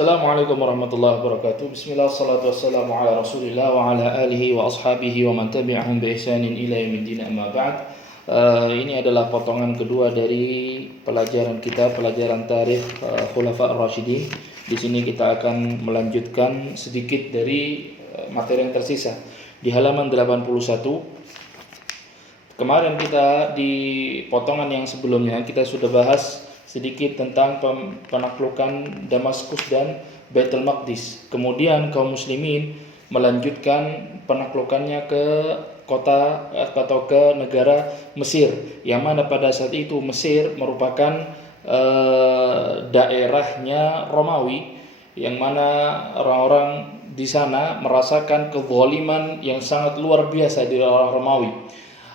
Assalamualaikum warahmatullahi wabarakatuh. Bismillah, salatu wassalamu ala rasulillah wa ala alihi wa ashabihi wa man tabi'ahum bi ihsanin ila yaumiddin, amma ba'd. Ini adalah potongan kedua dari pelajaran kita, pelajaran tarikh Khulafa ar-Rasyidin. Di sini kita akan melanjutkan sedikit dari materi yang tersisa. Di halaman 81. Kemarin kita di potongan yang sebelumnya kita sudah bahas sedikit tentang penaklukan Damaskus dan Baitul Maqdis. Kemudian kaum muslimin melanjutkan penaklukannya ke kota atau ke negara Mesir, yang mana pada saat itu Mesir merupakan daerahnya Romawi, yang mana orang-orang di sana merasakan kezaliman yang sangat luar biasa dari orang Romawi.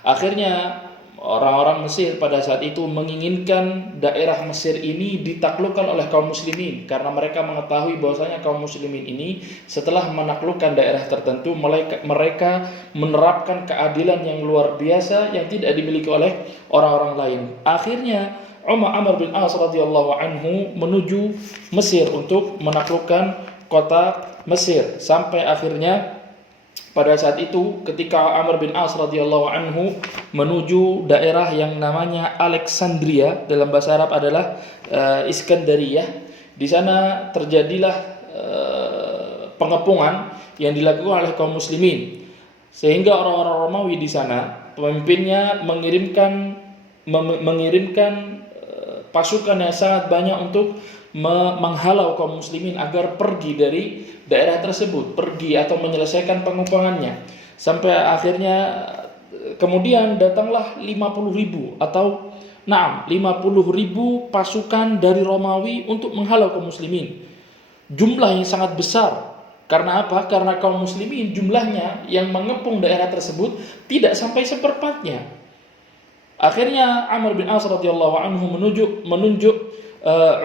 Akhirnya orang-orang Mesir pada saat itu menginginkan daerah Mesir ini ditaklukkan oleh kaum muslimin, karena mereka mengetahui bahwasanya kaum muslimin ini setelah menaklukkan daerah tertentu mereka menerapkan keadilan yang luar biasa yang tidak dimiliki oleh orang-orang lain. Akhirnya Amr bin As radhiyallahu anhu menuju Mesir untuk menaklukkan kota Mesir, sampai akhirnya pada saat itu ketika Amr bin As radhiyallahu anhu menuju daerah yang namanya Alexandria, dalam bahasa Arab adalah Iskandariyah, di sana terjadilah pengepungan yang dilakukan oleh kaum muslimin, sehingga orang-orang Romawi di sana pemimpinnya mengirimkan pasukan yang sangat banyak untuk menghalau kaum muslimin agar pergi dari daerah tersebut, pergi atau menyelesaikan pengepungannya. Sampai akhirnya kemudian datanglah 50.000 pasukan dari Romawi untuk menghalau kaum muslimin. Jumlah yang sangat besar. Karena apa? Karena kaum muslimin jumlahnya yang mengepung daerah tersebut tidak sampai seperempatnya. Akhirnya Amr bin As radhiyallahu anhu menunjuk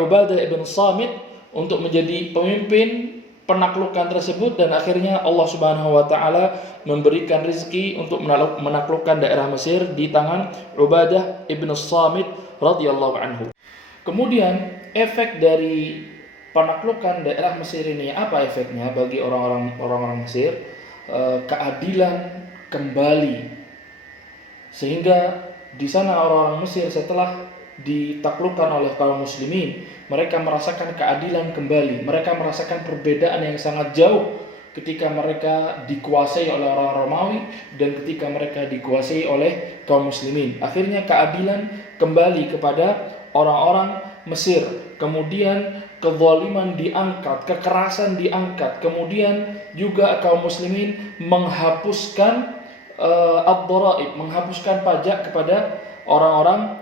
Ubadah ibn Samit untuk menjadi pemimpin penaklukan tersebut, dan akhirnya Allah Subhanahu wa taala memberikan rezeki untuk menaklukkan daerah Mesir di tangan Ubadah ibn Samit radhiyallahu anhu. Kemudian efek dari penaklukan daerah Mesir ini, apa efeknya bagi orang-orang Mesir? Keadilan kembali, sehingga di sana orang-orang Mesir setelah ditaklukkan oleh kaum muslimin, mereka merasakan keadilan kembali. Mereka merasakan perbedaan yang sangat jauh ketika mereka dikuasai oleh orang Romawi dan ketika mereka dikuasai oleh kaum muslimin. Akhirnya keadilan kembali kepada orang-orang Mesir. Kemudian kezaliman diangkat, kekerasan diangkat. Kemudian juga kaum muslimin menghapuskan ad-dharaib, menghapuskan pajak kepada orang-orang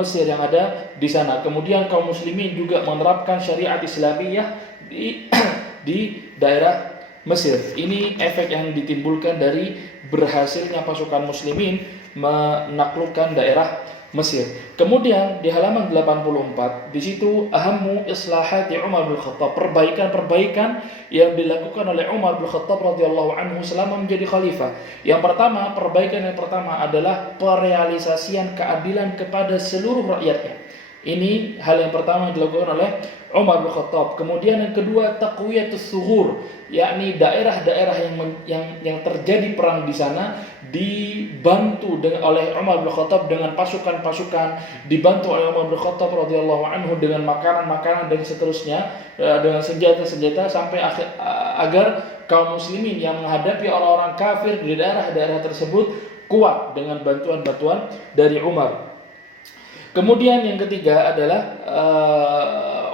Mesir yang ada di sana. Kemudian kaum muslimin juga menerapkan syariat Islamiyah di daerah Mesir. Ini efek yang ditimbulkan dari berhasilnya pasukan muslimin menaklukkan daerah Mesir. Kemudian di halaman 84, di situ ahammu islahati Umar bin Khattab, perbaikan-perbaikan yang dilakukan oleh Umar bin Khattab radhiyallahu anhu selama menjadi khalifah. Yang pertama, perbaikan yang pertama adalah perealisasian keadilan kepada seluruh rakyatnya. Ini hal yang pertama yang dilakukan oleh Umar bin Khattab. Kemudian yang kedua, taqwiyatus sughur, yakni daerah-daerah yang terjadi perang di sana dibantu oleh Umar bin Khattab dengan pasukan-pasukan, dibantu oleh Umar bin Khattab radhiyallahu anhu dengan makanan-makanan dan seterusnya, dengan senjata-senjata, sampai agar kaum muslimin yang menghadapi orang-orang kafir di daerah-daerah tersebut kuat dengan bantuan-bantuan dari Umar. Kemudian yang ketiga adalah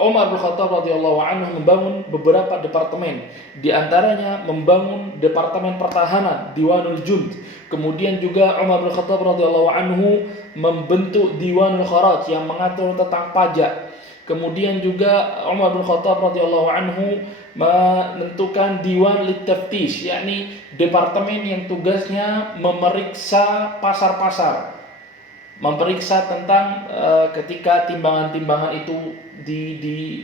Umar bin Khattab radhiyallahu anhu membangun beberapa departemen, di antaranya membangun departemen pertahanan, Diwanul Jund. Kemudian juga Umar bin Khattab radhiyallahu anhu membentuk Diwanul Kharaj yang mengatur tentang pajak. Kemudian juga Umar bin Khattab radhiyallahu anhu menentukan Diwan Lit-Taftish, yakni departemen yang tugasnya memeriksa pasar-pasar, memeriksa tentang ketika timbangan-timbangan itu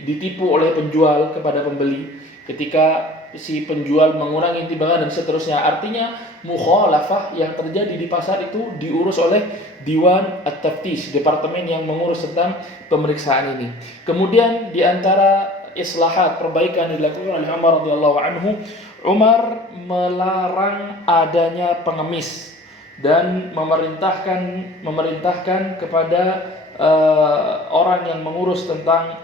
ditipu oleh penjual kepada pembeli, ketika si penjual mengurangi timbangan dan seterusnya. Artinya mukhalafah yang terjadi di pasar itu diurus oleh Diwan At-Taftish, departemen yang mengurus tentang pemeriksaan ini. Kemudian di antara islahat, perbaikan yang dilakukan oleh Umar radhiyallahu anhu, Umar melarang adanya pengemis dan memerintahkan kepada orang yang mengurus tentang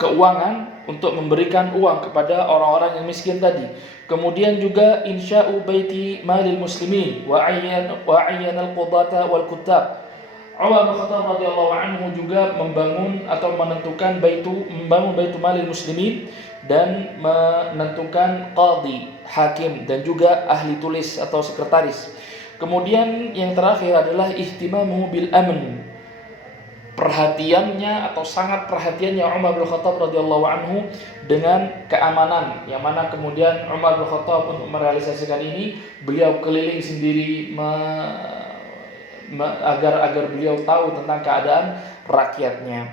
keuangan untuk memberikan uang kepada orang-orang yang miskin tadi. Kemudian juga insya'u baiti malil muslimin wa ayyan al-qudata wal kuttab. Umar bin Khattab radhiyallahu anhu juga membangun atau membangun baitu malil muslimin dan menentukan qadhi, hakim dan juga ahli tulis atau sekretaris. Kemudian yang terakhir adalah ihtimamu bil amn. Perhatiannya atau sangat perhatiannya Umar bin Khattab radhiyallahu anhu dengan keamanan, yang mana kemudian Umar bin Khattab untuk merealisasikan ini beliau keliling sendiri agar beliau tahu tentang keadaan rakyatnya.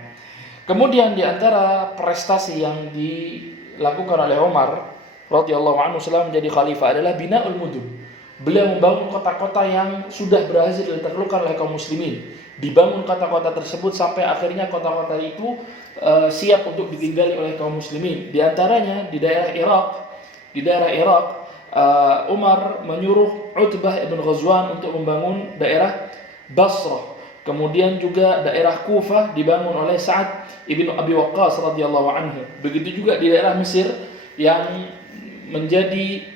Kemudian di antara prestasi yang dilakukan oleh Umar radhiyallahu anhu selama menjadi khalifah adalah binaul mudun. Beliau membangun kota-kota yang sudah berhasil ditaklukkan oleh kaum muslimin. Dibangun kota-kota tersebut sampai akhirnya kota-kota itu siap untuk ditinggali oleh kaum muslimin. Di antaranya di daerah Irak, Umar menyuruh Utbah ibn Ghazwan untuk membangun daerah Basrah. Kemudian juga daerah Kufah dibangun oleh Sa'ad ibn Abi Waqqas radhiyallahu anhu. Begitu juga di daerah Mesir yang menjadi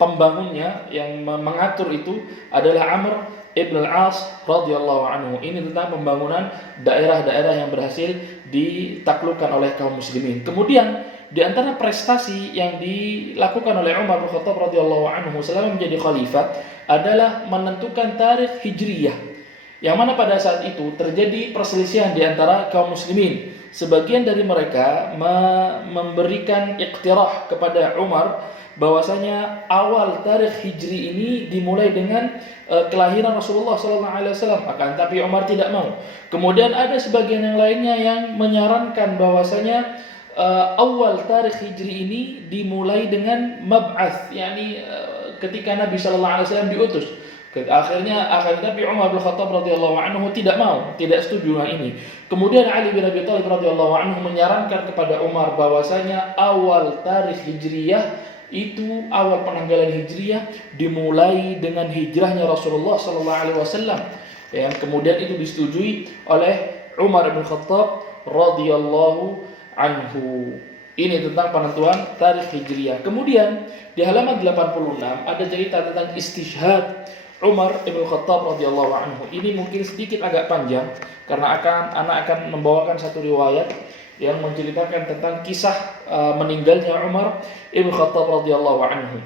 pembangunnya, yang mengatur itu adalah Amr ibn al-As radhiyallahu anhu. Ini tentang pembangunan daerah-daerah yang berhasil ditaklukkan oleh kaum muslimin. Kemudian di antara prestasi yang dilakukan oleh Umar bin Khattab radhiyallahu anhu selama menjadi khalifah adalah menentukan tarikh Hijriyah, yang mana pada saat itu terjadi perselisihan di antara kaum muslimin. Sebagian dari mereka memberikan iktirah kepada Umar bahwasanya awal tarikh Hijri ini dimulai dengan kelahiran Rasulullah SAW. Akan tapi Umar tidak mau. Kemudian ada sebagian yang lainnya yang menyarankan bahwasanya awal tarikh Hijri ini dimulai dengan mab'ats, yakni ketika Nabi SAW diutus. Akhirnya tapi Umar bin Khattab radhiyallahu anhu tidak mau, tidak setuju dengan ini. Kemudian Ali bin Abi Thalib radhiyallahu anhu menyarankan kepada Umar bahwasanya awal tarikh Hijriyah itu, awal penanggalan Hijriyah dimulai dengan hijrahnya Rasulullah sallallahu alaihi wasallam, yang kemudian itu disetujui oleh Umar bin Khattab radhiyallahu anhu. Ini tentang penentuan tarikh Hijriyah. Kemudian di halaman 86 ada cerita tentang istishhad Umar bin Khattab radhiyallahu anhu. Ini mungkin sedikit agak panjang karena anak akan membawakan satu riwayat yang menceritakan tentang kisah meninggalnya Umar ibn Khattab radhiyallahu anhu.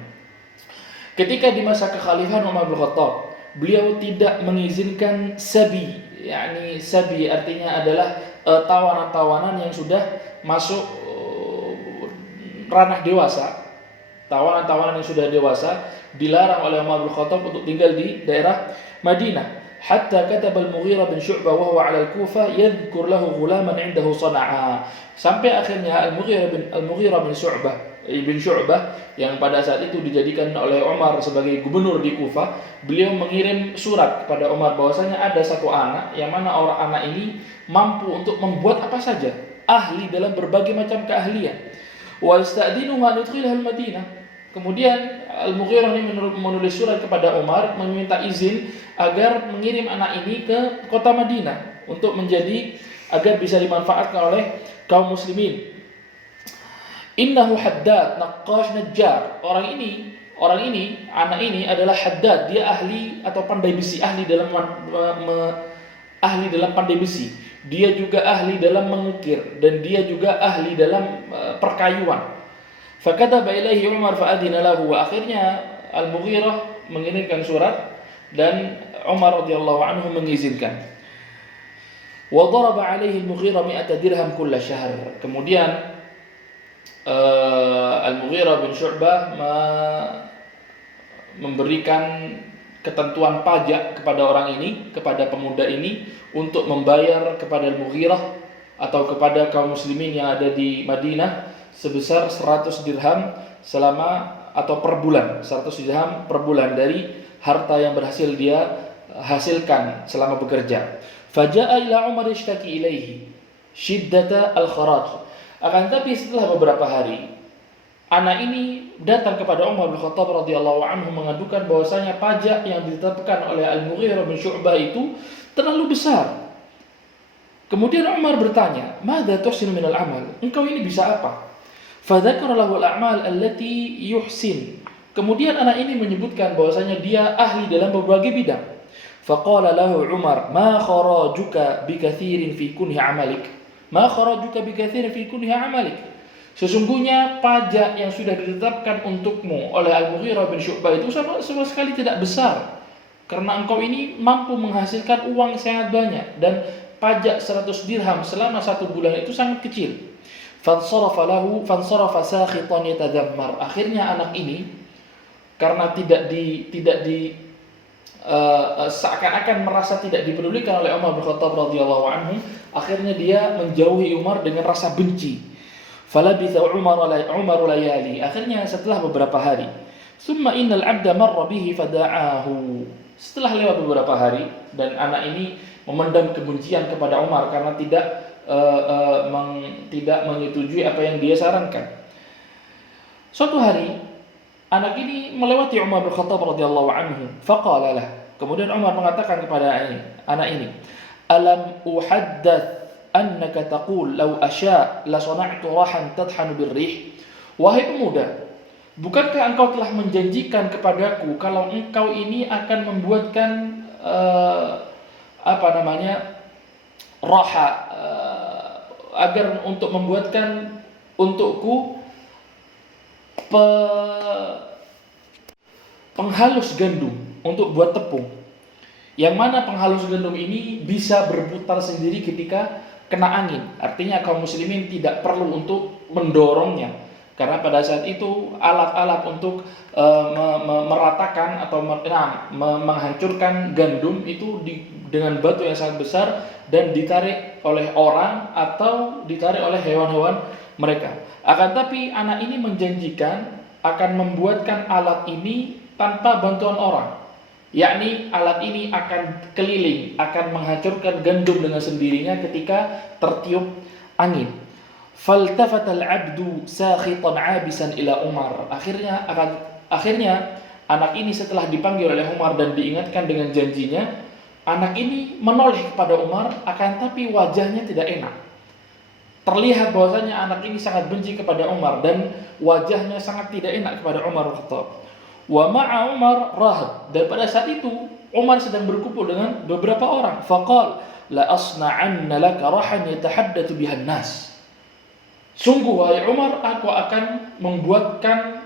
Ketika di masa kekhalifahan Umar bin Khattab, beliau tidak mengizinkan sabi, yakni sabi artinya adalah tawanan-tawanan yang sudah masuk ranah dewasa. Tawanan-tawanan yang sudah dewasa dilarang oleh Umar bin Khattab untuk tinggal di daerah Madinah. Hatta kataba al-Mughirah bin Syu'bah wa huwa 'ala al-Kufah yadhkur lahu ghulaman 'indahu Sana'a. Sampai akhirnya Al-Mughirah bin Syu'bah yang pada saat itu dijadikan oleh Umar sebagai gubernur di Kufah, beliau mengirim surat kepada Umar bahwasanya ada satu anak yang mana orang anak ini mampu untuk membuat apa saja, ahli dalam berbagai macam keahlian. Wa yasta'dinu an yudkhilahu al-Madinah. Kemudian Al-Mughirah ini menulis surat kepada Umar meminta izin agar mengirim anak ini ke kota Madinah untuk agar bisa dimanfaatkan oleh kaum muslimin. Innahu haddad naqqash najjar. Orang ini, anak ini adalah haddad, dia ahli atau pandai besi, ahli dalam pandai besi. Dia juga ahli dalam mengukir dan dia juga ahli dalam perkayuan. Fakataba ilaihi Umar fa'adina lahu. Akhirnya Al-Mughirah mengirimkan surat dan Umar radhiyallahu anhu mengizinkan. Wa daraba alaihi Al-Mughirah 100 dirham kull syahr. Kemudian Al-Mughirah bin Syu'bah memberikan ketentuan pajak kepada orang ini, kepada pemuda ini, untuk membayar kepada Al-Mughirah atau kepada kaum muslimin yang ada di Madinah sebesar 100 dirham per bulan, 100 dirham per bulan dari harta yang berhasil dia hasilkan selama bekerja. Faja'a ila Umar yashtaki ilaihi. syiddata al-kharaj. Akan tapi setelah beberapa hari, anak ini datang kepada Umar bin Khattab radhiyallahu anhu mengadukan bahwasanya pajak yang ditetapkan oleh Al-Mughirah bin Syu'bah itu terlalu besar. Kemudian Umar bertanya, "Madza tuhsinu minal amal?" Engkau ini bisa apa? Fadzakara lahu al-a'mal allati yuhsin. Kemudian anak ini menyebutkan bahwasanya dia ahli dalam berbagai bidang. Faqala lahu Umar, "Ma kharajuka bikathirin fi kunhi 'amalik?" Ma kharajuka bikathirin fi kunhi 'amalik. Sesungguhnya pajak yang sudah ditetapkan untukmu oleh Al-Mughirah bin Syu'bah itu sama sekali tidak besar. Karena engkau ini mampu menghasilkan uang sangat banyak dan pajak 100 dirham selama 1 bulan itu sangat kecil. Fansarafa sakhitan yatadammar. Akhirnya anak ini karena tidak di seakan-akan merasa tidak dipedulikan oleh Umar bin Khattab radhiyallahu anhu, akhirnya dia menjauhi Umar dengan rasa benci. Falabitha Umar layali. Akhirnya setelah beberapa hari, summa innal 'abda marra bihi fada'ahu. Setelah lewat beberapa hari dan anak ini memendam kebencian kepada Umar karena tidak menyetujui apa yang dia sarankan. Suatu hari anak ini melewati Umar bin Khattab radhiyallahu anhu. Faqala lah. Kemudian Umar mengatakan kepada anak ini, "Alam uhaddats annaka taqul law asya' la sana'tu rahan tadhanu birrih." Wahai pemuda, bukankah engkau telah menjanjikan kepadaku kalau engkau ini akan membuatkan raha, agar untuk membuatkan untukku penghalus gandum untuk buat tepung. Yang mana penghalus gandum ini bisa berputar sendiri ketika kena angin. Artinya kaum muslimin tidak perlu untuk mendorongnya. Karena pada saat itu alat-alat untuk meratakan atau menghancurkan gandum itu dengan batu yang sangat besar dan ditarik oleh orang atau ditarik oleh hewan-hewan mereka. Akan tapi anak ini menjanjikan akan membuatkan alat ini tanpa bantuan orang. Yakni alat ini akan keliling, akan menghancurkan gandum dengan sendirinya ketika tertiup angin. Faltafata al-'abdu sakhitan 'abisan ila Umar. Akhirnya anak ini setelah dipanggil oleh Umar dan diingatkan dengan janjinya, anak ini menoleh kepada Umar, akan tapi wajahnya tidak enak. Terlihat bahwasanya anak ini sangat benci kepada Umar dan wajahnya sangat tidak enak kepada Umar bin Khattab. Wa ma'a Umar rahab. Dan pada saat itu Umar sedang berkumpul dengan beberapa orang. Faqal la asna'anna laka rahan yatahaddatsu bihan nas. Sungguh wahai Umar, aku akan membuatkanmu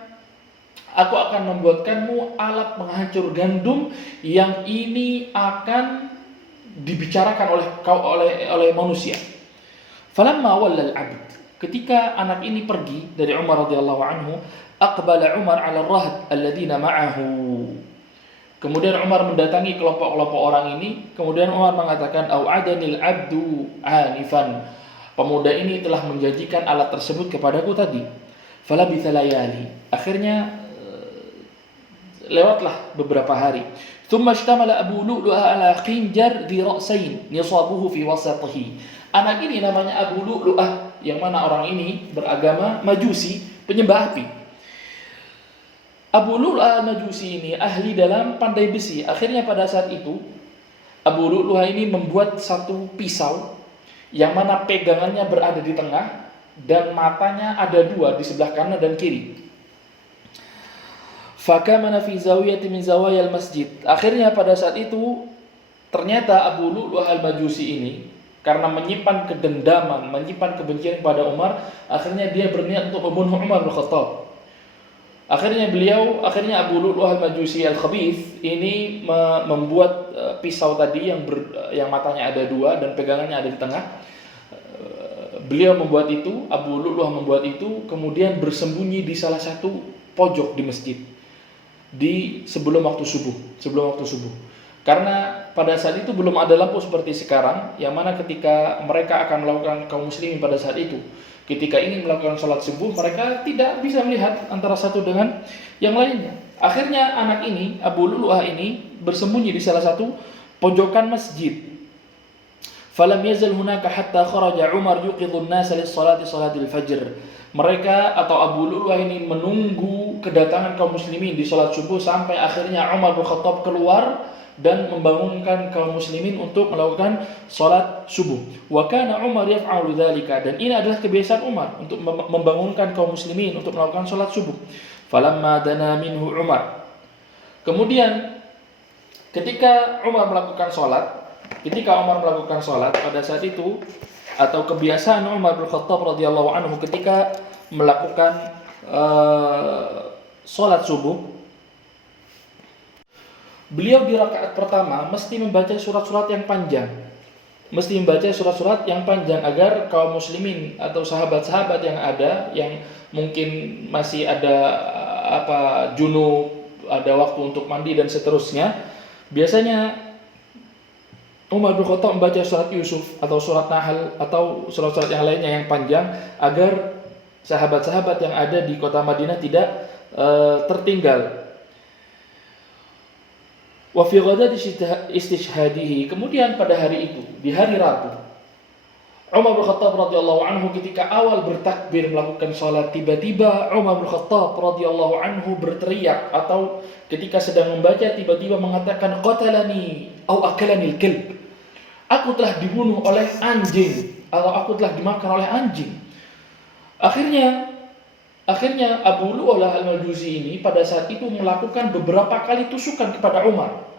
alat penghancur gandum yang ini akan dibicarakan oleh manusia. Falamma walla al-'abd. Ketika anak ini pergi dari Umar radhiyallahu anhu, aqbala Umar 'ala ar-rahd alladziina ma'ahu. Kemudian Umar mendatangi kelompok-kelompok orang ini, kemudian Umar mengatakan, "Au'adanil 'abdu 'anifan." Pemuda ini telah menjanjikan alat tersebut kepadaku tadi. Falabitha layali. Akhirnya lewatlah beberapa hari. Tsumma ishtamala Abu Lu'lu'ah ala khinjar dhi ra'sayn nisabuhu fi wasatihi. Anak ini namanya Abu Lu'lu'ah, yang mana orang ini beragama Majusi, penyembah api. Abu Lu'lu'ah Majusi ini ahli dalam pandai besi. Akhirnya pada saat itu Abu Lu'lu'ah ini membuat satu pisau yang mana pegangannya berada di tengah dan matanya ada 2 di sebelah kanan dan kiri. Fakamana fi zawiyatin min zawayal masjid. Akhirnya pada saat itu ternyata Abu Lu'lu'ah al-Majusi ini karena menyimpan kedendaman, menyimpan kebencian kepada Umar, akhirnya dia berniat untuk membunuh Umar bin Khattab. Akhirnya Abu Lu'lu'ah al-Majusi al-Khabith ini membuat pisau tadi yang matanya ada 2 dan pegangannya ada di tengah. Beliau membuat itu, Abu Lu'lu'ah membuat itu, kemudian bersembunyi di salah satu pojok di masjid sebelum waktu subuh. Karena pada saat itu belum ada lampu seperti sekarang, yang mana ketika mereka akan melakukan kaum muslimin pada saat itu, ketika ingin melakukan sholat subuh, mereka tidak bisa melihat antara satu dengan yang lainnya. Akhirnya anak ini, Abu Lu'lu'ah ini bersembunyi di salah satu pojokan masjid. Falam yazal hunaka hatta kharaja Umar yuqidhu an-nasa lis-salati salatil fajr. Mereka atau Abu Lu'lu'ah ini menunggu kedatangan kaum muslimin di salat subuh sampai akhirnya Umar bin Khattab keluar dan membangunkan kaum muslimin untuk melakukan salat subuh. Wa kana Umar yaf'alu dzalika, dan ini adalah kebiasaan Umar untuk membangunkan kaum muslimin untuk melakukan salat subuh. Falamma dana minhu Umar. Kemudian ketika Umar melakukan salat pada saat itu, atau kebiasaan Umar bin Khattab radhiyallahu anhu ketika melakukan salat subuh, beliau di rakaat pertama mesti membaca surat-surat yang panjang. Agar kaum muslimin atau sahabat-sahabat yang ada, yang mungkin masih ada junub, ada waktu untuk mandi dan seterusnya. Biasanya Umar bin Khattab membaca surat Yusuf atau surat Nahl atau surat-surat yang lainnya yang panjang agar sahabat-sahabat yang ada di kota Madinah tidak tertinggal. Wa fi ghadati istishhadihi, kemudian pada hari itu, di hari Rabu, Umar bin Khattab radhiyallahu anhu ketika awal bertakbir melakukan salat, tiba-tiba Umar bin Khattab radhiyallahu anhu berteriak, atau ketika sedang membaca tiba-tiba mengatakan qatalani au akalani al-kalb. Aku telah dibunuh oleh anjing, atau aku telah dimakan oleh anjing. Akhirnya Abu Lu'lu'ah al-Majusi ini pada saat itu melakukan beberapa kali tusukan kepada Umar.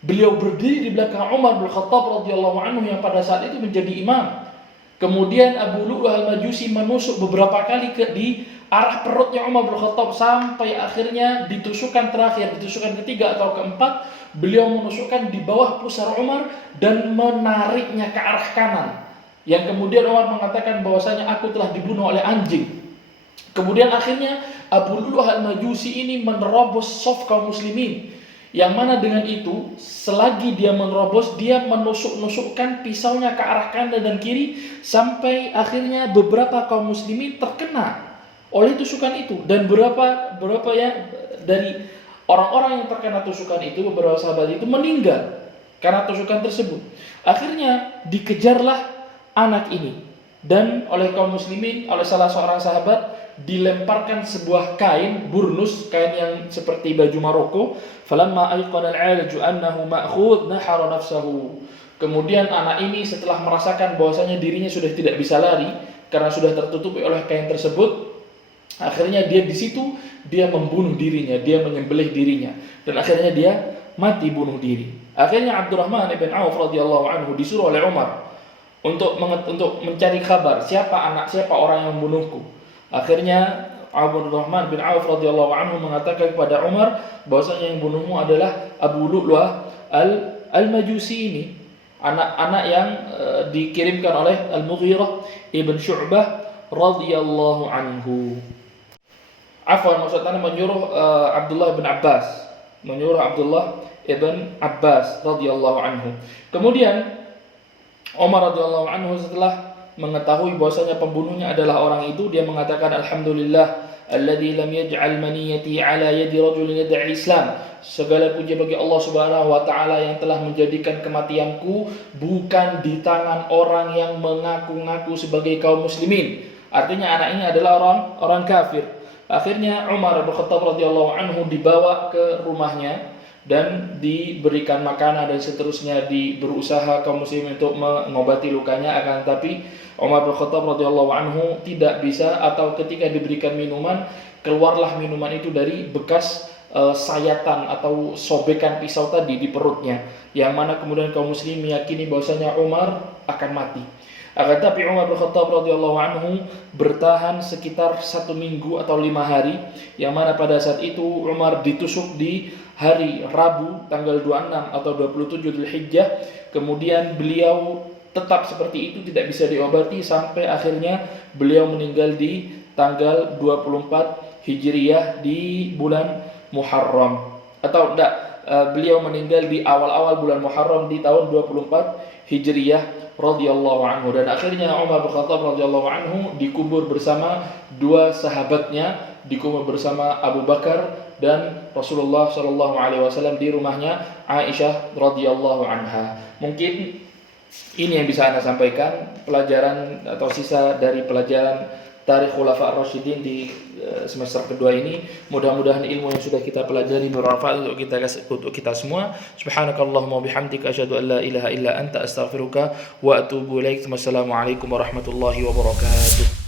Beliau berdiri di belakang Umar bin Khattab radhiyallahu anhu yang pada saat itu menjadi imam. Kemudian Abu Lu'lu'ah al-Majusi menusuk beberapa kali di arah perutnya Umar bin Khattab, sampai akhirnya di tusukan ketiga atau keempat, beliau menusukkan di bawah pusar Umar dan menariknya ke arah kanan. Yang kemudian Umar mengatakan bahwasanya aku telah dibunuh oleh anjing. Kemudian akhirnya Abu Lu'lu'ah al-Majusi ini menerobos shaf kaum muslimin, yang mana dengan itu selagi dia menerobos, dia menusuk-nusukkan pisaunya ke arah kanan dan kiri, sampai akhirnya beberapa kaum muslimin terkena oleh tusukan itu, dan beberapa ya dari orang-orang yang terkena tusukan itu, beberapa sahabat itu meninggal karena tusukan tersebut. Akhirnya dikejarlah anak ini, dan oleh kaum muslimin, oleh salah seorang sahabat dilemparkan sebuah kain burnus, kain yang seperti baju Maroko. Falamma ayqana al-'alaju annahu ma'khudh nahara nafsahu. Kemudian anak ini setelah merasakan bahwasanya dirinya sudah tidak bisa lari karena sudah tertutupi oleh kain tersebut, akhirnya dia di situ dia membunuh dirinya, dia menyembelih dirinya, dan akhirnya dia mati bunuh diri. Akhirnya Abdurrahman ibn Auf radhiyallahu anhu disuruh oleh Umar untuk mencari kabar siapa orang yang membunuhku. Akhirnya Abdurrahman bin Auf radhiyallahu anhu mengatakan kepada Umar bahwasanya yang bunuhmu adalah Abu Lu'lu'ah al-Majusi ini, anak-anak yang dikirimkan oleh Al-Mughirah ibn Syu'bah radhiyallahu anhu. Maksudnya menyuruh Abdullah ibn Abbas radhiyallahu anhu. Kemudian Umar radhiyallahu anhu setelah mengetahui bahwasanya pembunuhnya adalah orang itu, dia mengatakan alhamdulillah alladzi lam yaj'al maniyati ala yadi rajulin yad'i Islam. Segala puji bagi Allah Subhanahu wa taala yang telah menjadikan kematianku bukan di tangan orang yang mengaku-ngaku sebagai kaum muslimin. Artinya anak ini adalah orang kafir. Akhirnya Umar bin Khattab radhiyallahu anhu dibawa ke rumahnya dan diberikan makanan dan seterusnya, berusaha kaum muslimin untuk mengobati lukanya. Akan tetapi Umar bin Khattab radhiyallahu anhu tidak bisa, atau ketika diberikan minuman, keluarlah minuman itu dari bekas sayatan atau sobekan pisau tadi di perutnya, yang mana kemudian kaum muslim meyakini bahwasanya Umar akan mati. Akan tetapi Umar bin Khattab radhiyallahu anhu bertahan sekitar 1 minggu atau 5 hari, yang mana pada saat itu Umar ditusuk di hari Rabu tanggal 26 atau 27 Dzulhijjah. Kemudian beliau tetap seperti itu, tidak bisa diobati, sampai akhirnya beliau meninggal di tanggal 24 Hijriyah di bulan Muharram, atau beliau meninggal di awal-awal bulan Muharram di tahun 24 Hijriyah radhiyallahu anhu. Dan akhirnya Umar bin Khattab radhiyallahu anhu dikubur bersama 2 sahabatnya, dikubur bersama Abu Bakar dan Rasulullah sallallahu alaihi wasallam di rumahnya Aisyah radhiyallahu anha. Mungkin Ini yang bisa Anda sampaikan, pelajaran atau sisa dari pelajaran Tarikh Khulafa Ar-Rasyidin di semester kedua ini. Mudah-mudahan ilmu yang sudah kita pelajari bermanfaat untuk kita semua. Subhanakallahumma bihamdika asyhadu an la ilaha illa anta astaghfiruka wa atubu ilaik. Wassalamualaikum warahmatullahi wabarakatuh.